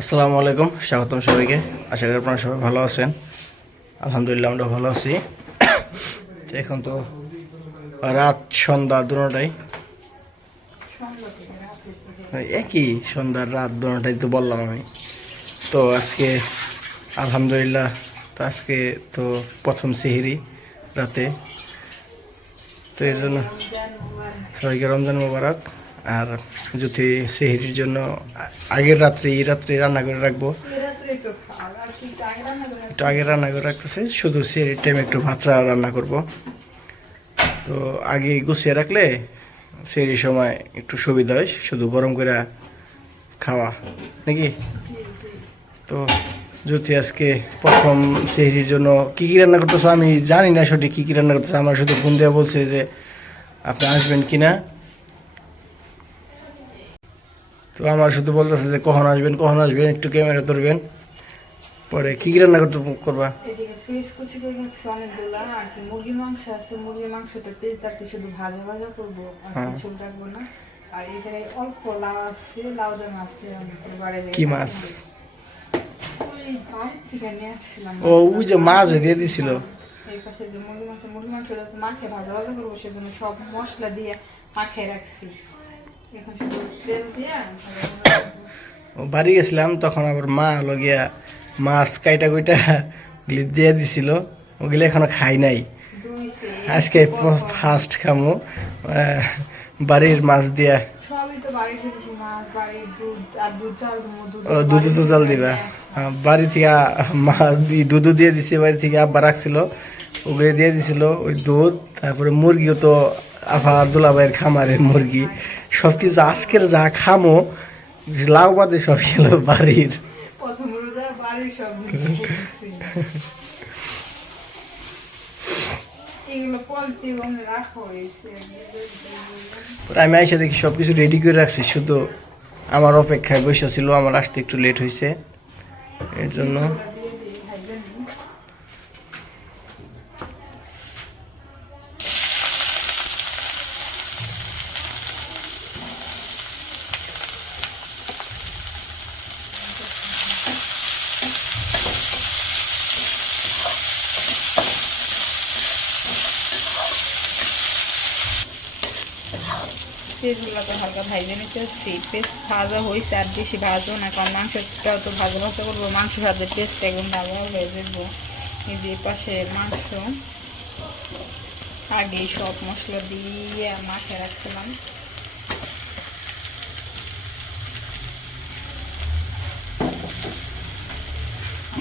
আসসালামু আলাইকুম, স্বাগতম সবাইকে। আশা করি আপনারা সবাই ভালো আছেন। আলহামদুলিল্লাহ আমরা ভালো আছি। তো এখন তো রাত সন্ধ্যা দুটোটাই, একই সন্ধ্যার রাত দুটোটাই তো বললাম আমি। তো আজকে আলহামদুলিল্লাহ, তো আজকে তো প্রথম সেহরি রাতে, তো এর জন্য সবাইকে রমজান মোবারক। আর যদি সেহরির জন্য আগের রাত্রে এই রাত্রে রান্না করে রাখবো, একটু আগে রান্না করে রাখতেছে, শুধু সেহরির টাইমে একটু ভাতটা রান্না করব। তো আগে গুছিয়ে রাখলে সেহরির সময় একটু সুবিধা হয়, শুধু গরম করে খাওয়া নাকি। তো যদি আজকে প্রথম সেহরির জন্য কী কী রান্না করতেছে আমি জানি না সঠিক কী কী রান্না করতেছে। আমার শুধু ফোন দেওয়া বলছে যে আপনি আসবেন কিনা। তো আমার শুধু বলতেছে যে কখন আসবেন একটু ক্যামেরা ধরবেন, পরে কী কী রান্না করবা। এদিকে পিস কুচি করে রাখছি অনেকগুলা, আর কি মুরগির মাংস আছে, মুরগির মাংসটা পিস রাখতে শুধু ভাজা ভাজা করবো, আর কিছু রাখবো না। আর এই জায়গায় অল্প লাউ আছে, লাউ দিয়ে মাছ দিয়ে কি মাছ? ওই বাড়ি থেকে নিয়ে আসছিলাম। ও ওই যে মাছ দিয়ে দিছিল। এই পাশে যে মুরগির মাংস মাখে ভাজা ভাজা করবো, সেজন্য সব মশলা দিয়ে মাখে রাখছি। এখন শুধু তেল দিয়ে বাড়ি গেছিলাম, তখন আবার মা লগিয়া মাছ কাইটা কুইটা দিয়ে দিছিল, ওগুলো এখনো খাই নাই। আজকে ফার্স্ট খামো বাড়ির মাছ দিয়া। দুধ তো জাল দিবা বাড়ি থেকে, দুধ দিয়ে দিছে বাড়ি থেকে, আব্বা রাখছিল ওগুলো দিয়ে দিছিল ওই দুধ। তারপরে মুরগিও তো আফা দুলাভাইয়ের খামারের মুরগি। সব কিছু আজকের যা খামো লাউ বাদে সব ছিল বাড়ির। আমি আইসা দেখি সবকিছু রেডি করে রাখছি, শুধু আমার অপেক্ষায় বসে ছিল। আমার আসতে একটু লেট হয়েছে, এর জন্য। পেঁয়াজগুলো তো হালকা ভাজে নিতে হচ্ছে। পেস্ট ভাজা হয়েছে, আর বেশি ভাজবো না, কারণ মাংসটাও তো ভাজা ভাজা করবো। মাংস ভাজার পেস্ট একদম ভালো হয়ে যাবো। এই যে পাশে মাংস আগে সব মশলা দিয়ে মাখে রাখছিলাম।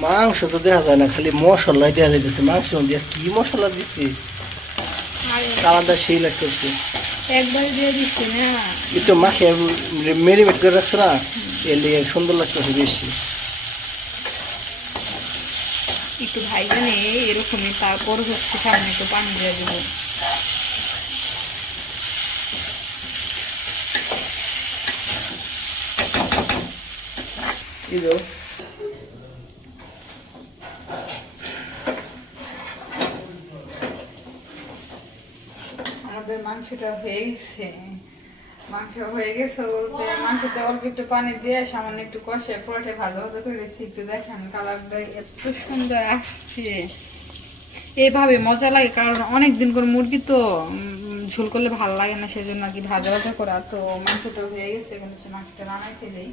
মাংস তো দেখা যায় না, খালি মশলাই দেওয়া যাইতেছে। মাংস দিয়ে কি মশলা দিচ্ছি, কালারটা সেই লাগতেছে। একবারে দিয়ে দিচ্ছি না, একটু মাখে মেরিনেট করে রাখছো না, এর লিগে সুন্দর লাগতেছে বেশি। একটু ভাইজা নিয়ে এরকমই, তারপর হচ্ছে সামনে একটু পানি দিয়ে দেবো। আমাদের মাংসটা হয়ে গেছে। বলতে মাংসতে অল্প একটু পানি দিয়ে সামান্য একটু কষে পরোটা ভাজা ভাজা করে রেখেছি। একটু দেখেন কালারটা এত সুন্দর আসছে, এইভাবে মজা লাগে। কারণ অনেকদিন করে মুরগি তো ঝোল করলে ভালো লাগে না, সেজন্য আর কি ভাজা ভাজা করা। তো মাংসটা হয়ে গেছে, এখন হচ্ছে মাংসটা রান্নায় ফেলেই।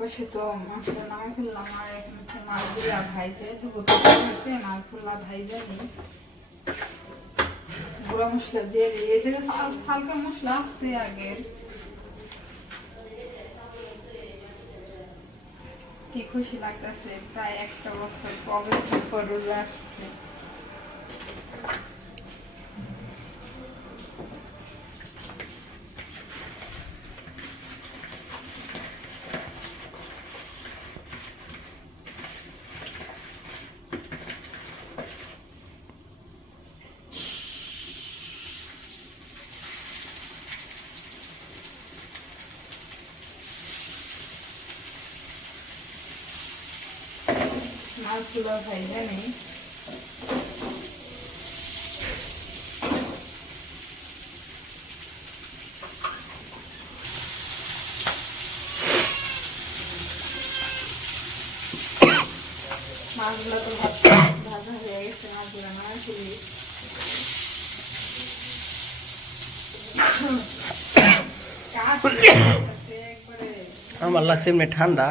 পাশে তো মাংসটা নামাই ফেললাম, আর এখন হচ্ছে মাছগুলা ভাইজে মাছগুলা ভাইজা নিই, গুঁড়া মশলা দিয়ে দিই। এই যে হালকা মশলা আসছে আগের। কি খুশি লাগতেছে, প্রায় একটা বছর অপেক্ষার পর রোজা আসছে। মাছগুলো ভাইজা নেই। মাছগুলো তো ভাজা হয়ে গেছে, মাছগুলো নামাইছিলি। একবারে আমার লাগছে এমনি ঠান্ডা,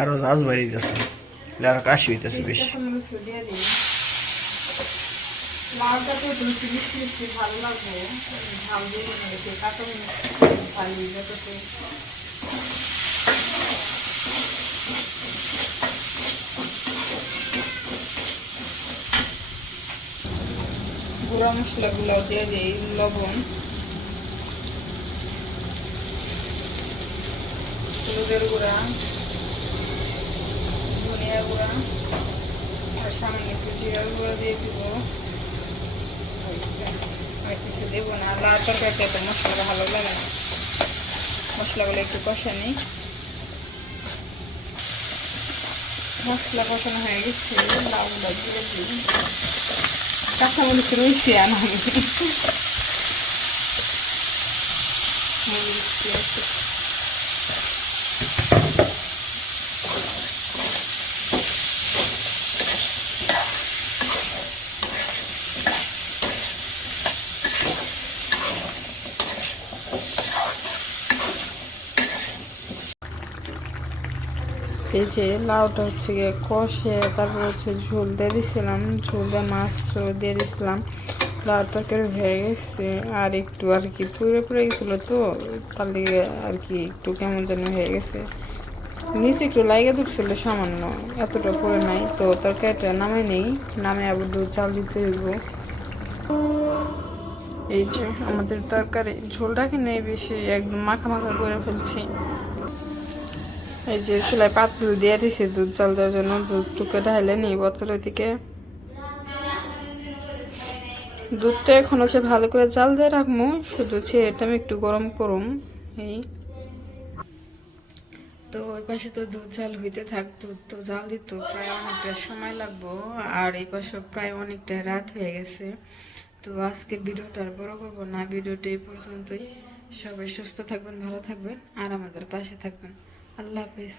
আরো জাজ বাড়ি যাচ্ছে, আরো কাশি হইতেছে বেশি। লাউটা তো মিষ্টি মিষ্টি মিষ্টি ভালো লাগবে, ঝাল দিয়ে বানাইছে, কাঁচা মরিচ ভালো যাতে। গুঁড়া মশলাগুলো দিয়ে দিই, লবণ, হলুদের গুঁড়া, ধনিয়া গুঁড়া, আর সামান্য একটু জিরার গুঁড়া দিয়ে দিব। আর কিছু দেবো না, লাউ তরকারিতে তো মশলা ভালো লাগে না। মশলাগুলো একটু কষা নিই। মশলা কষানো হয়ে গেছে, লাউগুলো দিয়ে দিই। কাঁচামরিচ রয়েছে আমি মরিচ দিয়েছি। এই যে লাউটা হচ্ছে গিয়ে কষে তারপর হচ্ছে ঝোল দিয়ে দিছিলাম, ঝোল দিয়ে মাছ দিয়ে দিছিলাম। লাউ তরকারি হয়ে গেছে, আর একটু আর কি পুড়ে পুড়ে গেছিলো তো, তার দিকে আর কি একটু কেমন যেন হয়ে গেছে, নিচে একটু লাইগে ধরছিল সামান্য, এতটা পরে নাই। তো তরকারিটা নামাই নেই, নামে আবার দুধ চাল দিতে হইব। এই যে আমাদের তরকারি ঝোলটা কিনে বেশি একদম মাখা মাখা করে ফেলছি। এই যে চুলায় পাতিল দিয়ে দিছি দুধ জাল দেওয়ার জন্য, দুধ টুকে ঢাইলে নিই বোতলের দিকে। দুধটা এখন হচ্ছে ভালো করে জাল দিয়ে রাখবো, শুধু ছেড়েটা আমি একটু গরম করুম। এই তো ওই পাশে তো দুধ জাল হইতে থাক, দুধ তো জাল দিত প্রায় অনেকটা সময় লাগবো, আর এই পাশে প্রায় অনেকটা রাত হয়ে গেছে। তো আজকের ভিডিওটা আর বড় করবো না, ভিডিওটা এই পর্যন্তই। সবাই সুস্থ থাকবেন, ভালো থাকবেন, আর আমাদের পাশে থাকবেন। আল্লাহ হাফিজ।